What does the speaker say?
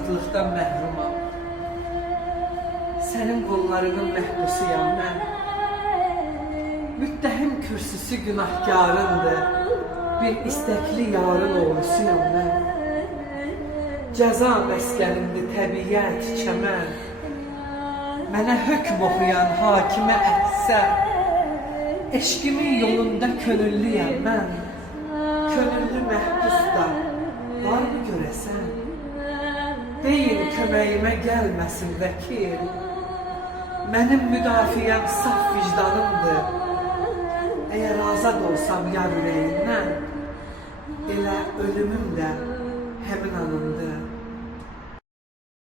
azadlıqdan məhrumam. Sənin qollarının məhbusuyam mən. Müttəhim kürsüsü günahkarındır. Bir istəkli yarın oğlusuyam mən. Cəza məskənimdir təbiyyət çəmən. Mənə hökm oxuyan hakimə əhsən. Eşqimin yolunda könüllüyəm mən. Könüllü məhbus da var mı görəsən? Deyin köməyimə gəlməsin vəkil. Mənim müdafiyəm saf vicdanımdır. Əgər azad olsam yar ürəyindən, elə ölümüm də həmin anımdır.